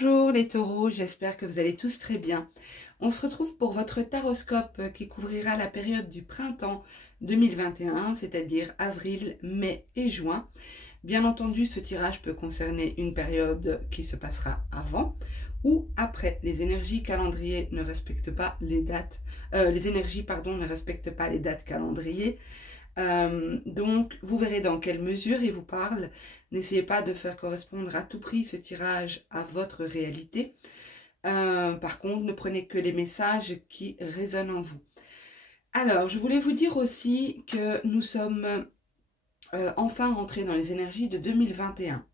Bonjour les taureaux, j'espère que vous allez tous très bien. On se retrouve pour votre taroscope qui couvrira la période du printemps 2021, c'est-à-dire avril, mai et juin. Bien entendu, ce tirage peut concerner une période qui se passera avant ou après. Les énergies calendrier ne respectent pas les dates, les énergies, pardon, ne respectent pas les dates calendrier. Donc, vous verrez dans quelle mesure il vous parle. N'essayez pas de faire correspondre à tout prix ce tirage à votre réalité. Par contre, ne prenez que les messages qui résonnent en vous. Alors, je voulais vous dire aussi que nous sommes enfin rentrés dans les énergies de 2021.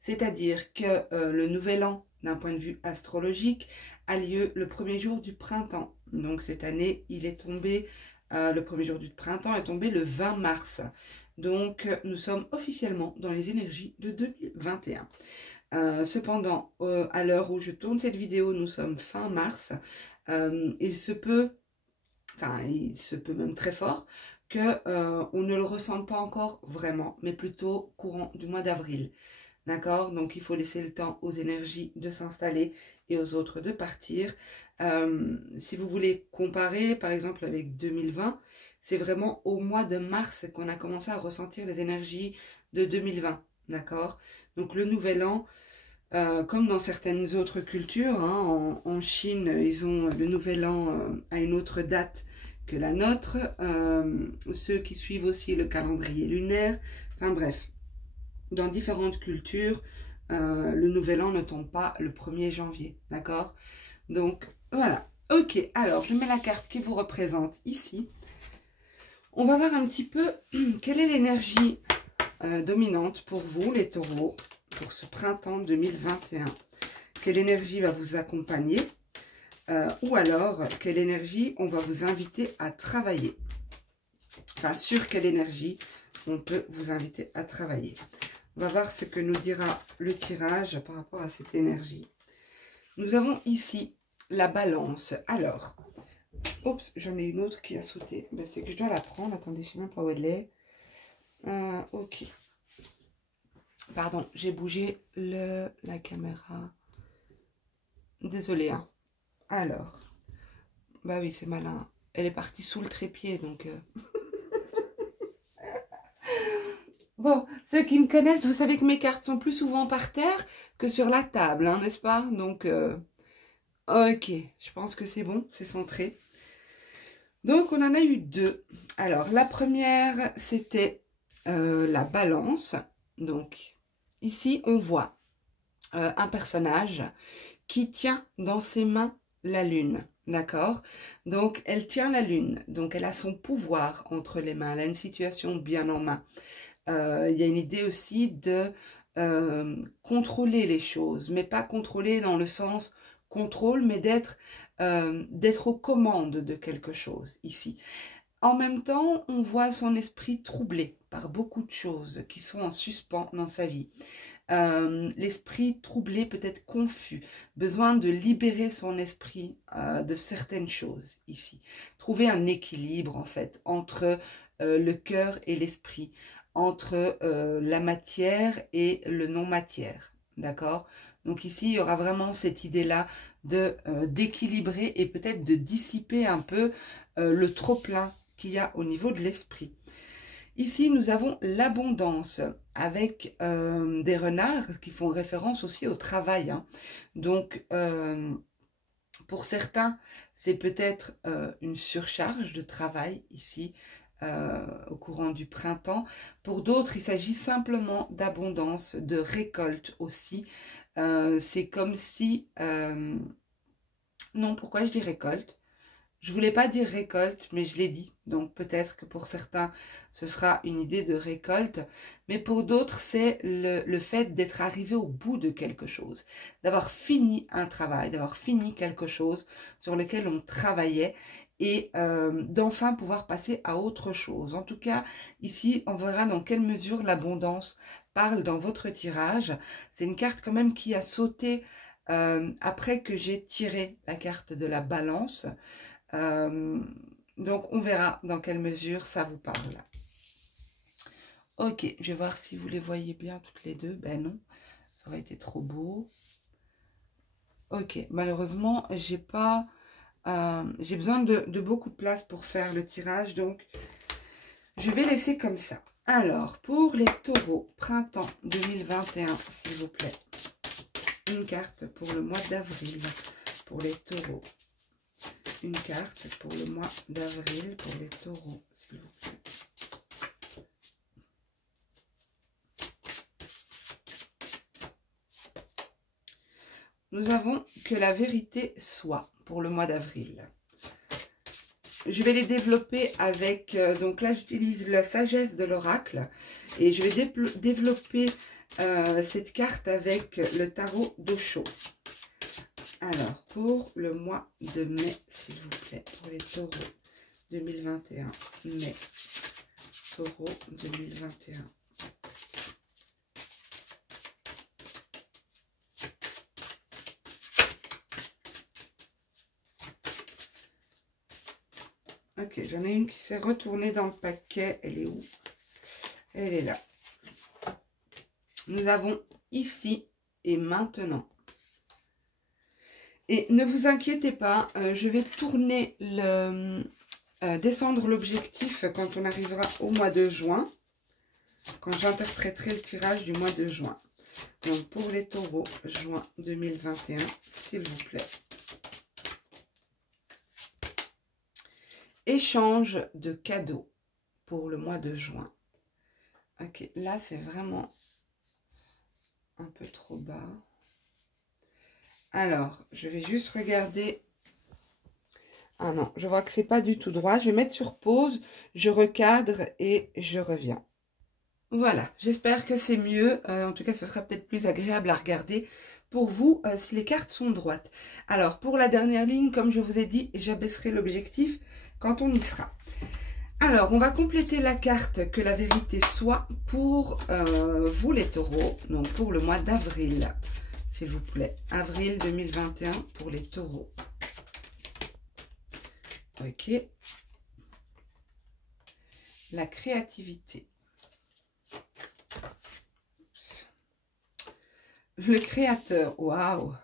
C'est-à-dire que le nouvel an, d'un point de vue astrologique, a lieu le premier jour du printemps. Donc cette année, il est tombé, le premier jour du printemps est tombé le 20 mars. Donc nous sommes officiellement dans les énergies de 2021. Cependant, à l'heure où je tourne cette vidéo, nous sommes fin mars. Il se peut même très fort, on ne le ressente pas encore vraiment, mais plutôt courant du mois d'avril. D'accord? Donc, il faut laisser le temps aux énergies de s'installer et aux autres de partir. Si vous voulez comparer, par exemple, avec 2020, c'est vraiment au mois de mars qu'on a commencé à ressentir les énergies de 2020. D'accord? Donc, le nouvel an, comme dans certaines autres cultures, hein, en Chine, ils ont le nouvel an à une autre date que la nôtre. Ceux qui suivent aussi le calendrier lunaire. Enfin bref. Dans différentes cultures, le nouvel an ne tombe pas le 1er janvier, d'accord? Donc, voilà. Ok, alors, je mets la carte qui vous représente ici. On va voir un petit peu quelle est l'énergie dominante pour vous, les taureaux, pour ce printemps 2021. Quelle énergie va vous accompagner ou alors, quelle énergie on va vous inviter à travailler. Enfin, sur quelle énergie on peut vous inviter à travailler. On va voir ce que nous dira le tirage par rapport à cette énergie. Nous avons ici la balance. Alors, oups, j'en ai une autre qui a sauté. Ben, c'est que je dois la prendre. Attendez, je ne sais même pas où elle est. Ok. Pardon, j'ai bougé la caméra. Désolée. Hein. Alors, bah oui, c'est malin. Elle est partie sous le trépied, donc... Bon, ceux qui me connaissent, vous savez que mes cartes sont plus souvent par terre que sur la table, hein, n'est-ce pas? Donc, ok, je pense que c'est bon, c'est centré. Donc, on en a eu deux. Alors, la première, c'était la balance. Donc, ici, on voit un personnage qui tient dans ses mains la lune. D'accord? Donc, elle tient la lune. Donc, elle a son pouvoir entre les mains. Elle a une situation bien en main. Il y a une idée aussi de contrôler les choses, mais pas contrôler dans le sens contrôle, mais d'être aux commandes de quelque chose ici. En même temps, on voit son esprit troublé par beaucoup de choses qui sont en suspens dans sa vie. L'esprit troublé, peut-être confus, besoin de libérer son esprit de certaines choses ici. Trouver un équilibre en fait entre le cœur et l'esprit, entre la matière et le non-matière, d'accord? Donc ici, il y aura vraiment cette idée-là d'équilibrer et peut-être de dissiper un peu le trop-plein qu'il y a au niveau de l'esprit. Ici, nous avons l'abondance avec des renards qui font référence aussi au travail. Hein. Donc, pour certains, c'est peut-être une surcharge de travail ici au courant du printemps. Pour d'autres, il s'agit simplement d'abondance, de récolte aussi. C'est comme si... non, pourquoi je dis récolte? Je voulais pas dire récolte, mais je l'ai dit. Donc peut-être que pour certains, ce sera une idée de récolte. Mais pour d'autres, c'est le fait d'être arrivé au bout de quelque chose. D'avoir fini un travail, d'avoir fini quelque chose sur lequel on travaillait. Et d'enfin pouvoir passer à autre chose. En tout cas, ici, on verra dans quelle mesure l'abondance parle dans votre tirage. C'est une carte quand même qui a sauté après que j'ai tiré la carte de la balance. Donc, on verra dans quelle mesure ça vous parle. Ok, je vais voir si vous les voyez bien toutes les deux. Ben non, ça aurait été trop beau. Ok, malheureusement, j'ai pas... j'ai besoin de beaucoup de place pour faire le tirage, donc je vais laisser comme ça. Alors, pour les taureaux, printemps 2021, s'il vous plaît. Une carte pour le mois d'avril, pour les taureaux. Une carte pour le mois d'avril, pour les taureaux, s'il vous plaît. Nous avons que la vérité soit pour le mois d'avril. Je vais les développer avec, donc là j'utilise la sagesse de l'oracle et je vais développer cette carte avec le tarot d'Osho. Alors, pour le mois de mai, s'il vous plaît, pour les taureaux 2021, mai, taureau 2021. Ok, j'en ai une qui s'est retournée dans le paquet. Elle est où? Elle est là. Nous avons ici et maintenant. Et ne vous inquiétez pas, je vais tourner descendre l'objectif quand on arrivera au mois de juin. Quand j'interpréterai le tirage du mois de juin. Donc pour les taureaux, juin 2021, s'il vous plaît. Échange de cadeaux pour le mois de juin. Ok, là c'est vraiment un peu trop bas. Alors, je vais juste regarder. Ah non, je vois que c'est pas du tout droit. Je vais mettre sur pause, je recadre et je reviens. Voilà, j'espère que c'est mieux. En tout cas, ce sera peut-être plus agréable à regarder pour vous si les cartes sont droites. Alors, pour la dernière ligne, comme je vous ai dit, j'abaisserai l'objectif quand on y sera. Alors, on va compléter la carte que la vérité soit pour vous les taureaux, donc pour le mois d'avril, s'il vous plaît. Avril 2021 pour les taureaux. Ok. La créativité. Oups. Le créateur, waouh.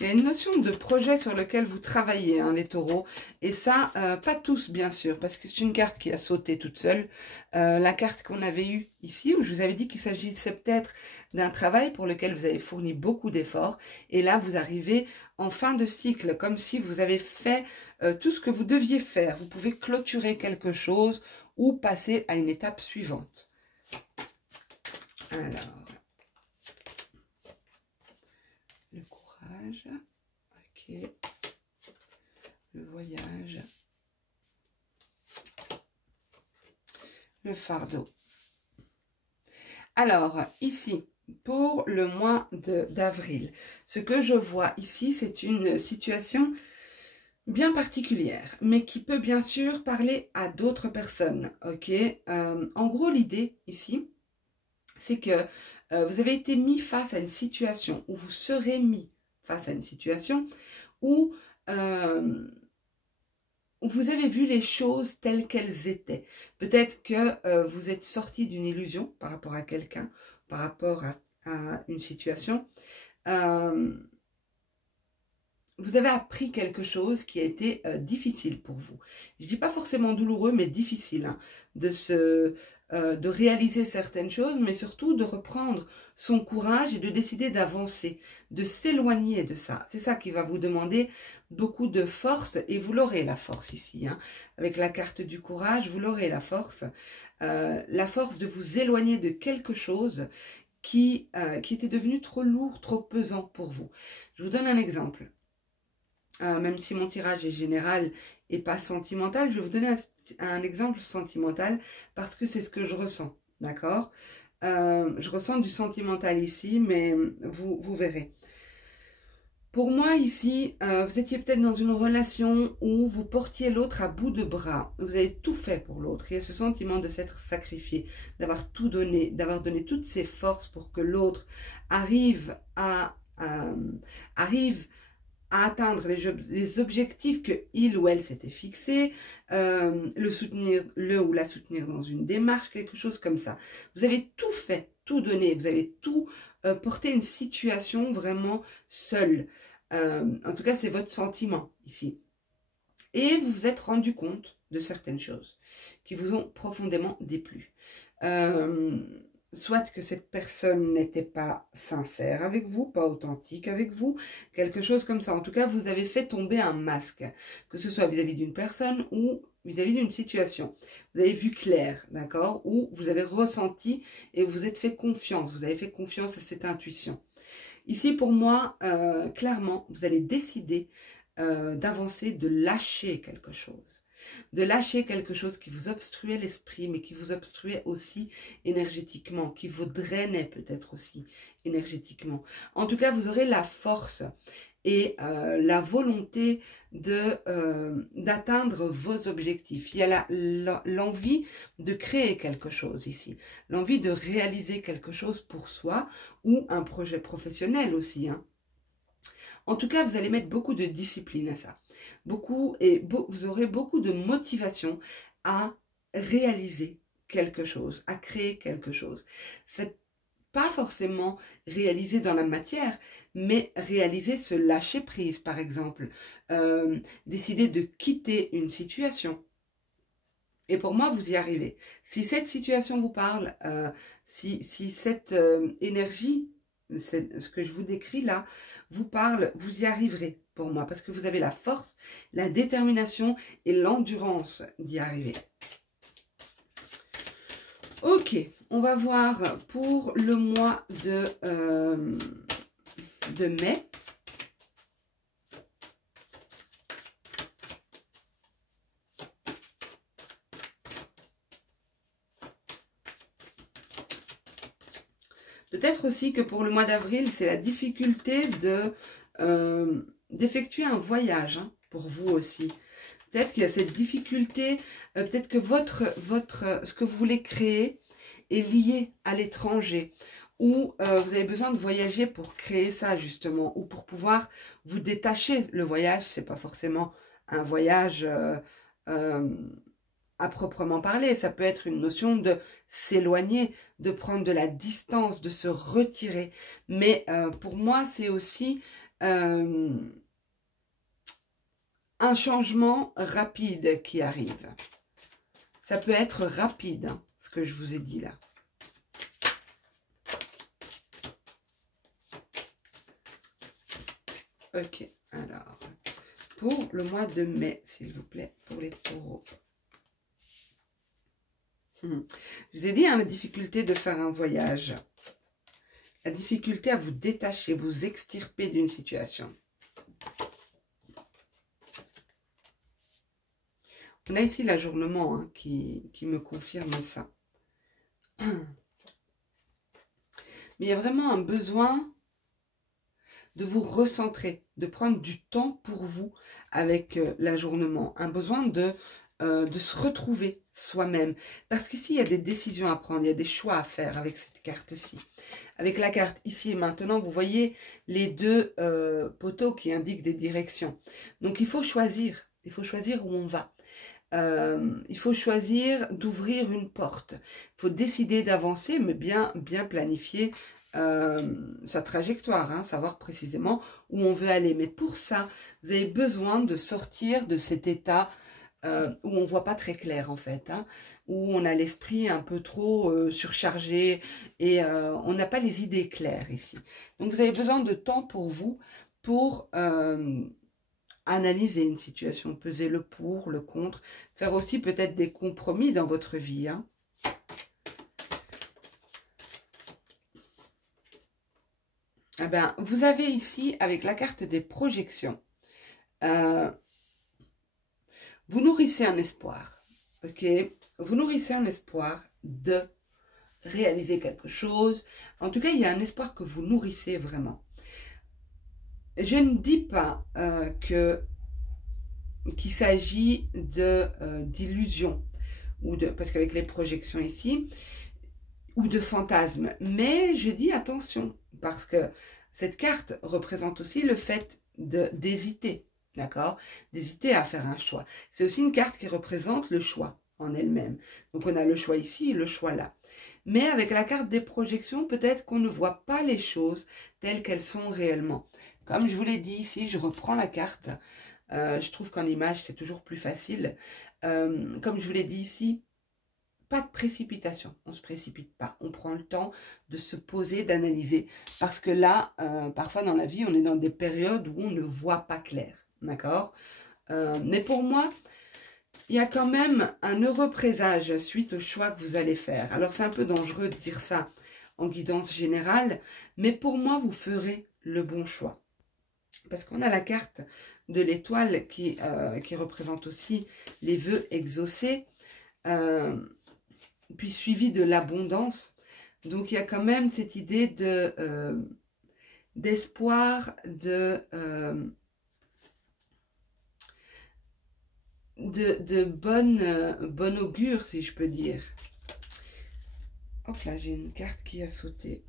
Il y a une notion de projet sur lequel vous travaillez, hein, les taureaux. Et ça, pas tous, bien sûr, parce que c'est une carte qui a sauté toute seule. La carte qu'on avait eue ici, où je vous avais dit qu'il s'agissait peut-être d'un travail pour lequel vous avez fourni beaucoup d'efforts. Et là, vous arrivez en fin de cycle, comme si vous avez fait tout ce que vous deviez faire. Vous pouvez clôturer quelque chose ou passer à une étape suivante. Alors... le courage, ok, le voyage, le fardeau. Alors, ici, pour le mois d'avril, ce que je vois ici, c'est une situation bien particulière, mais qui peut bien sûr parler à d'autres personnes, ok. En gros, l'idée ici, c'est que vous avez été mis face à une situation, ou vous serez mis face à une situation où vous avez vu les choses telles qu'elles étaient. Peut-être que vous êtes sorti d'une illusion par rapport à quelqu'un, par rapport à une situation. Vous avez appris quelque chose qui a été difficile pour vous. Je ne dis pas forcément douloureux, mais difficile, hein, de réaliser certaines choses, mais surtout de reprendre son courage et de décider d'avancer, de s'éloigner de ça. C'est ça qui va vous demander beaucoup de force, et vous l'aurez la force ici. Hein. Avec la carte du courage, vous l'aurez la force de vous éloigner de quelque chose qui était devenu trop lourd, trop pesant pour vous. Je vous donne un exemple. Même si mon tirage est général et pas sentimental, je vais vous donner un exemple sentimental parce que c'est ce que je ressens, d'accord? Je ressens du sentimental ici, mais vous verrez. Pour moi ici, vous étiez peut-être dans une relation où vous portiez l'autre à bout de bras. Vous avez tout fait pour l'autre. Il y a ce sentiment de s'être sacrifié, d'avoir tout donné, d'avoir donné toutes ses forces pour que l'autre arrive à atteindre les objectifs que il ou elle s'était fixés, le ou la soutenir dans une démarche, quelque chose comme ça. Vous avez tout fait, tout donné, vous avez tout porté une situation vraiment seule. En tout cas, c'est votre sentiment ici. Et vous vous êtes rendu compte de certaines choses qui vous ont profondément déplu. Soit que cette personne n'était pas sincère avec vous, pas authentique avec vous, quelque chose comme ça. En tout cas, vous avez fait tomber un masque, que ce soit vis-à-vis d'une personne ou vis-à-vis d'une situation. Vous avez vu clair, d'accord? Ou vous avez ressenti et vous vous êtes fait confiance. Vous avez fait confiance à cette intuition. Ici, pour moi, clairement, vous allez décider d'avancer, de lâcher quelque chose. De lâcher quelque chose qui vous obstruait l'esprit, mais qui vous obstruait aussi énergétiquement, qui vous drainait peut-être aussi énergétiquement. En tout cas, vous aurez la force et la volonté d'atteindre vos objectifs. Il y a l'envie de créer quelque chose ici, l'envie de réaliser quelque chose pour soi ou un projet professionnel aussi, hein. En tout cas, vous allez mettre beaucoup de discipline à ça. Vous aurez beaucoup de motivation à réaliser quelque chose, à créer quelque chose. C'est pas forcément réaliser dans la matière, mais réaliser ce lâcher prise, par exemple. Décider de quitter une situation. Et pour moi, vous y arrivez. Si cette situation vous parle, si cette énergie, ce que je vous décris là, vous parle, vous y arriverez pour moi, parce que vous avez la force, la détermination et l'endurance d'y arriver. Ok, on va voir pour le mois de mai. Peut-être aussi que pour le mois d'avril, c'est la difficulté d'effectuer un voyage, hein, pour vous aussi. Peut-être qu'il y a cette difficulté, peut-être que ce que vous voulez créer est lié à l'étranger, ou vous avez besoin de voyager pour créer ça justement, ou pour pouvoir vous détacher. Le voyage, c'est pas forcément un voyage à proprement parler, ça peut être une notion de s'éloigner, de prendre de la distance, de se retirer. Mais pour moi, c'est aussi un changement rapide qui arrive. Ça peut être rapide, hein, ce que je vous ai dit là. Ok, alors, pour le mois de mai, s'il vous plaît, pour les taureaux. Je vous ai dit, hein, la difficulté de faire un voyage. La difficulté à vous détacher, vous extirper d'une situation. On a ici l'ajournement, hein, qui me confirme ça. Mais il y a vraiment un besoin de vous recentrer, de prendre du temps pour vous avec l'ajournement. Un besoin de se retrouver soi-même. Parce qu'ici, il y a des décisions à prendre, il y a des choix à faire avec cette carte-ci. Avec la carte ici et maintenant, vous voyez les deux poteaux qui indiquent des directions. Donc, il faut choisir où on va. Il faut choisir d'ouvrir une porte. Il faut décider d'avancer, mais bien planifier sa trajectoire, hein, savoir précisément où on veut aller. Mais pour ça, vous avez besoin de sortir de cet état où on ne voit pas très clair en fait, hein, où on a l'esprit un peu trop surchargé et on n'a pas les idées claires ici. Donc vous avez besoin de temps pour vous, pour analyser une situation, peser le pour, le contre, faire aussi peut-être des compromis dans votre vie, hein. Eh ben, vous avez ici, avec la carte des projections, vous nourrissez un espoir, ok? Vous nourrissez un espoir de réaliser quelque chose. En tout cas, il y a un espoir que vous nourrissez vraiment. Je ne dis pas qu'il s'agit d'illusions, parce qu'avec les projections ici, ou de fantasmes. Mais je dis attention, parce que cette carte représente aussi le fait d'hésiter, d'accord? D'hésiter à faire un choix. C'est aussi une carte qui représente le choix en elle-même. Donc on a le choix ici et le choix là. Mais avec la carte des projections, peut-être qu'on ne voit pas les choses telles qu'elles sont réellement. Comme je vous l'ai dit ici, je reprends la carte. Je trouve qu'en image, c'est toujours plus facile. Comme je vous l'ai dit ici, pas de précipitation. On ne se précipite pas. On prend le temps de se poser, d'analyser. Parce que là, parfois dans la vie, on est dans des périodes où on ne voit pas clair. D'accord? Mais pour moi, il y a quand même un heureux présage suite au choix que vous allez faire. Alors, c'est un peu dangereux de dire ça en guidance générale, mais pour moi, vous ferez le bon choix. Parce qu'on a la carte de l'étoile qui représente aussi les vœux exaucés, puis suivi de l'abondance. Donc, il y a quand même cette idée d'espoir, de bonne augure, si je peux dire. Hop là, j'ai une carte qui a sauté.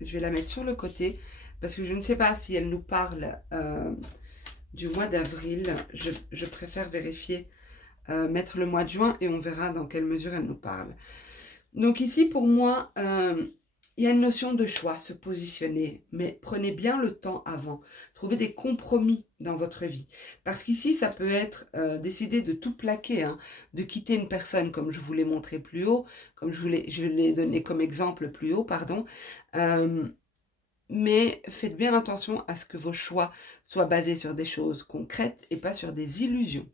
Je vais la mettre sur le côté parce que je ne sais pas si elle nous parle du mois d'avril. Je préfère vérifier, mettre le mois de juin et on verra dans quelle mesure elle nous parle. Donc ici, pour moi, il y a une notion de choix, se positionner, mais prenez bien le temps avant. Trouvez des compromis dans votre vie. Parce qu'ici, ça peut être décider de tout plaquer, hein, de quitter une personne, comme je vous l'ai montré plus haut, comme je l'ai donné comme exemple plus haut, pardon. Mais faites bien attention à ce que vos choix soient basés sur des choses concrètes et pas sur des illusions.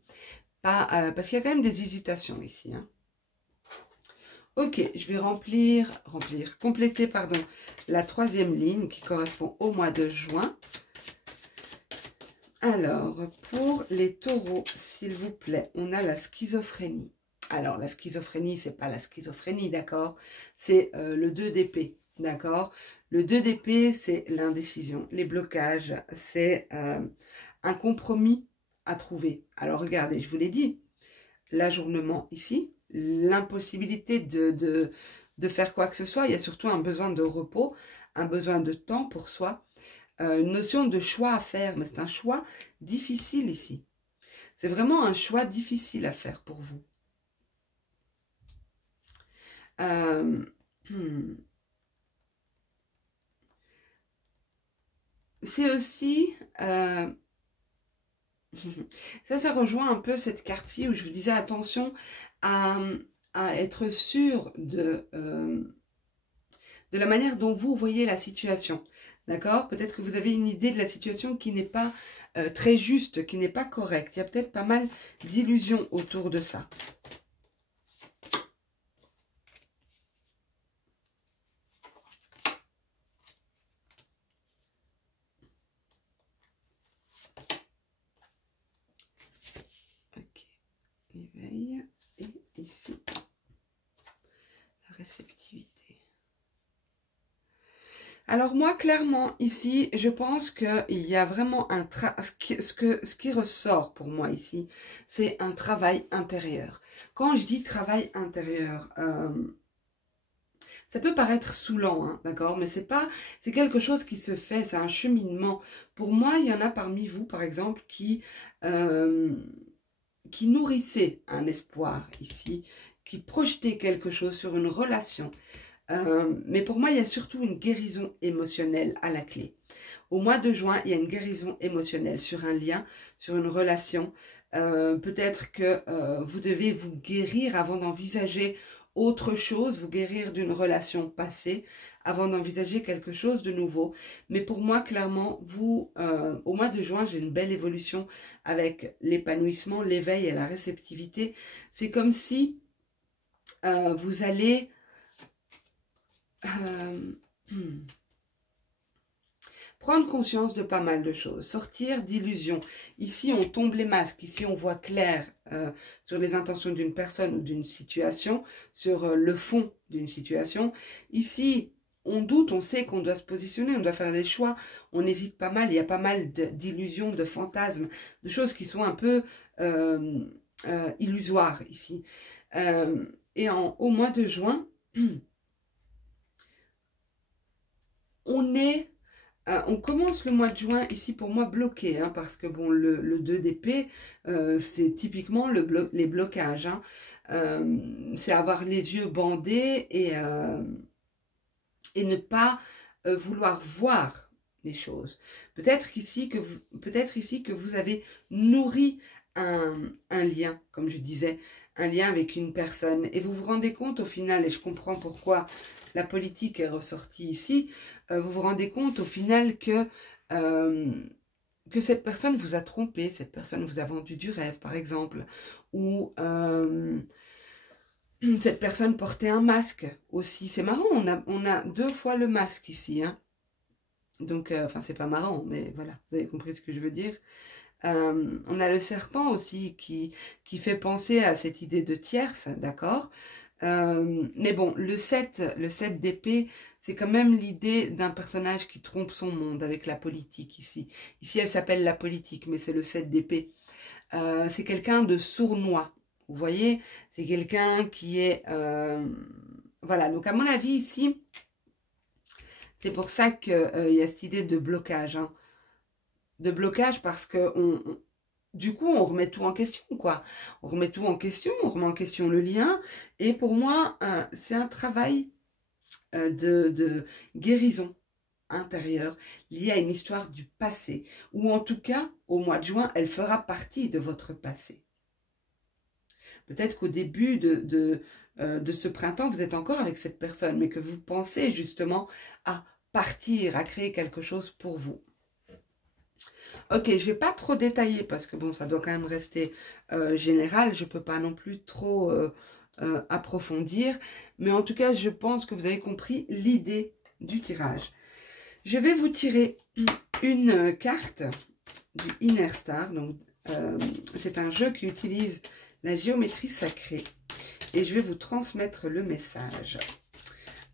Parce qu'il y a quand même des hésitations ici, hein. Ok, je vais compléter, pardon, la troisième ligne qui correspond au mois de juin. Alors, pour les taureaux, s'il vous plaît, on a la schizophrénie. Alors, la schizophrénie, c'est pas la schizophrénie, d'accord? C'est le 2 d'épée, d'accord? Le 2 d'épée, c'est l'indécision, les blocages, c'est un compromis à trouver. Alors, regardez, je vous l'ai dit, l'ajournement ici, l'impossibilité de faire quoi que ce soit. Il y a surtout un besoin de repos, un besoin de temps pour soi, une notion de choix à faire, mais c'est un choix difficile ici. C'est vraiment un choix difficile à faire pour vous. C'est aussi... ça rejoint un peu cette carte-ci où je vous disais attention à être sûr de la manière dont vous voyez la situation. D'accord? Peut-être que vous avez une idée de la situation qui n'est pas très juste, qui n'est pas correcte. Il y a peut-être pas mal d'illusions autour de ça. Ok. L'éveil. Et ici, la réceptivité. Alors moi, clairement, ici, je pense qu'il y a vraiment ce qui ressort pour moi ici, c'est un travail intérieur. Quand je dis travail intérieur, ça peut paraître saoulant, hein, d'accord, mais c'est quelque chose qui se fait, c'est un cheminement. Pour moi, il y en a parmi vous, par exemple, qui nourrissaient un espoir ici, qui projetaient quelque chose sur une relation. Mais pour moi, il y a surtout une guérison émotionnelle à la clé. Au mois de juin, il y a une guérison émotionnelle sur un lien, sur une relation. Peut-être que vous devez vous guérir avant d'envisager autre chose, vous guérir d'une relation passée avant d'envisager quelque chose de nouveau. Mais pour moi, clairement, au mois de juin, j'ai une belle évolution avec l'épanouissement, l'éveil et la réceptivité. C'est comme si vous allez... prendre conscience de pas mal de choses, sortir d'illusions. Ici, on tombe les masques, ici, on voit clair sur les intentions d'une personne ou d'une situation, sur le fond d'une situation. Ici, on doute, on sait qu'on doit se positionner, on doit faire des choix, on hésite pas mal, il y a pas mal d'illusions, de fantasmes, de choses qui sont un peu illusoires ici. Et au mois de juin, on est On commence le mois de juin ici pour moi bloqué, hein, parce que bon, le 2 d'épée, c'est typiquement les blocages. Hein. C'est avoir les yeux bandés et ne pas vouloir voir les choses. Peut-être ici que vous avez nourri un lien, comme je disais, un lien avec une personne. Et vous vous rendez compte au final, et je comprends pourquoi la politique est ressortie ici, vous vous rendez compte au final que cette personne vous a trompé, cette personne vous a vendu du rêve, par exemple, ou cette personne portait un masque aussi. C'est marrant, on a 2 fois le masque ici, hein. Donc, enfin, c'est pas marrant, mais voilà, vous avez compris ce que je veux dire. On a le serpent aussi qui fait penser à cette idée de tierce, d'accord? Mais bon, le 7 d'épée, c'est quand même l'idée d'un personnage qui trompe son monde avec la politique ici. Ici, elle s'appelle la politique, mais c'est le 7 d'épée. C'est quelqu'un de sournois, vous voyez? C'est quelqu'un qui est... voilà, donc à mon avis ici, c'est pour ça qu'il y a cette idée de blocage, hein. De blocage parce que du coup, on remet tout en question, quoi. On remet tout en question, on remet en question le lien. Et pour moi, c'est un travail de guérison intérieure liée à une histoire du passé. Ou en tout cas, au mois de juin, elle fera partie de votre passé. Peut-être qu'au début de ce printemps, vous êtes encore avec cette personne, mais que vous pensez justement à partir, à créer quelque chose pour vous. Ok, je ne vais pas trop détailler parce que bon, ça doit quand même rester général. Je ne peux pas non plus trop approfondir. Mais en tout cas, je pense que vous avez compris l'idée du tirage. Je vais vous tirer une carte du Inner Star. Donc, c'est un jeu qui utilise la géométrie sacrée. Et je vais vous transmettre le message.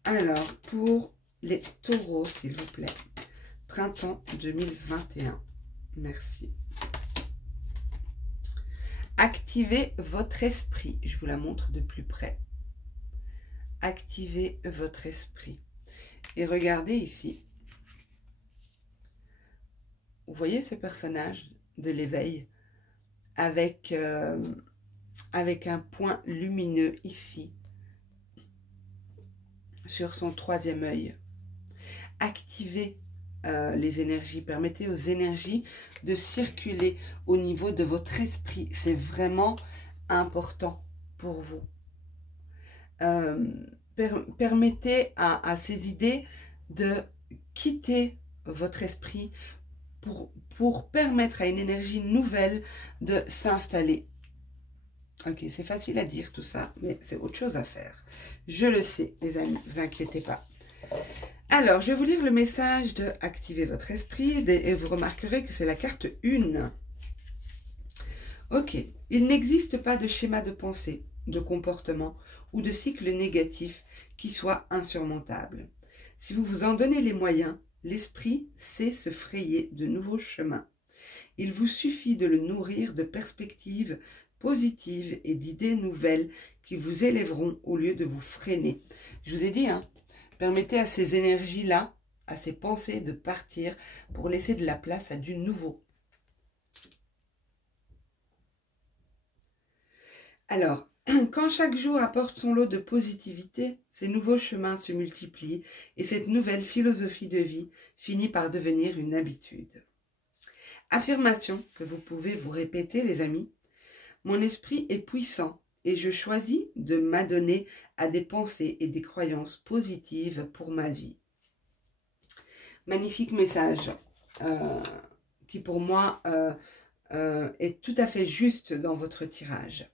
Alors, pour les taureaux, s'il vous plaît. Printemps 2021. Merci. Activez votre esprit. Je vous la montre de plus près. Activez votre esprit. Et regardez ici. Vous voyez ce personnage de l'éveil avec un point lumineux ici sur son 3e œil. Activez les énergies, permettez aux énergies de circuler au niveau de votre esprit. C'est vraiment important pour vous. Permettez à ces idées de quitter votre esprit pour permettre à une énergie nouvelle de s'installer. Ok, c'est facile à dire tout ça, mais c'est autre chose à faire. Je le sais, les amis, ne vous inquiétez pas. Alors, je vais vous lire le message de « Activez votre esprit » et vous remarquerez que c'est la carte 1. Ok, il n'existe pas de schéma de pensée, de comportement ou de cycle négatif qui soit insurmontable. Si vous vous en donnez les moyens, l'esprit sait se frayer de nouveaux chemins. Il vous suffit de le nourrir de perspectives positives et d'idées nouvelles qui vous élèveront au lieu de vous freiner. Je vous ai dit, hein, permettez à ces énergies-là, à ces pensées de partir pour laisser de la place à du nouveau. Alors, quand chaque jour apporte son lot de positivité, ces nouveaux chemins se multiplient et cette nouvelle philosophie de vie finit par devenir une habitude. Affirmation que vous pouvez vous répéter, les amis. Mon esprit est puissant et je choisis de m'adonner à des pensées et des croyances positives pour ma vie. Magnifique message qui pour moi est tout à fait juste dans votre tirage.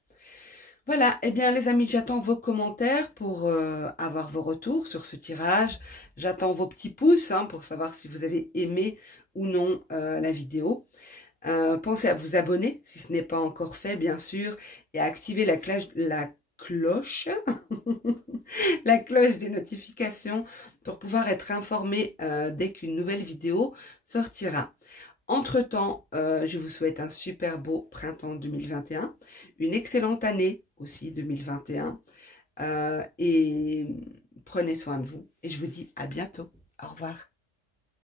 Voilà, eh bien les amis, j'attends vos commentaires pour avoir vos retours sur ce tirage. J'attends vos petits pouces pour savoir si vous avez aimé ou non la vidéo. Pensez à vous abonner si ce n'est pas encore fait, bien sûr, et à activer la cloche la cloche des notifications pour pouvoir être informé dès qu'une nouvelle vidéo sortira. Entre-temps, je vous souhaite un super beau printemps 2021, une excellente année aussi 2021, et prenez soin de vous. Et je vous dis à bientôt. Au revoir.